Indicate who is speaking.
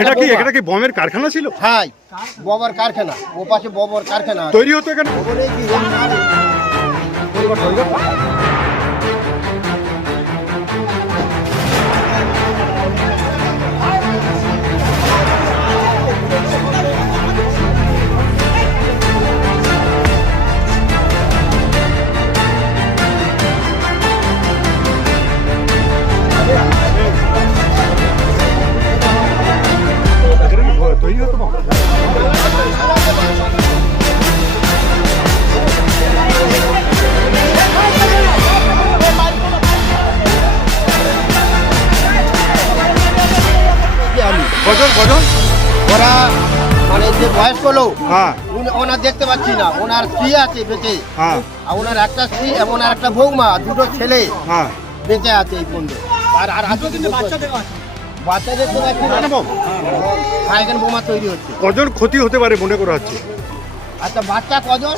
Speaker 1: এটা কি এটা কি বমের কারখানা ছিল?
Speaker 2: হ্যাঁ ববর কারখানা ও পাশে ববর কারখানা
Speaker 1: তৈরি হতো এখানে? তৈরি হতো বম?
Speaker 2: কি আমি
Speaker 1: কজন কজন
Speaker 2: ওরা মানে যে বয়স্ক লোক
Speaker 1: হ্যাঁ।
Speaker 2: উনি- ওনার দেখতে পাচ্ছি না। ওনার স্ত্রী আছে বেঁচে।
Speaker 1: হ্যাঁ।
Speaker 2: আর ওনার একটা স্ত্রী এবং একটা বৌমা দুটো ছেলে
Speaker 1: হ্যাঁ।
Speaker 2: বেঁচে আছে এই পর্যন্ত আর আর হাতে বাচ্চা বাচ্চা দেখতে তো একটা
Speaker 1: এখানে বম
Speaker 2: এখানে বোমা তৈরি হচ্ছে।
Speaker 1: কজন ক্ষতি হতে পারে মনে করা হচ্ছে?
Speaker 2: আচ্ছা বাচ্চা কজন?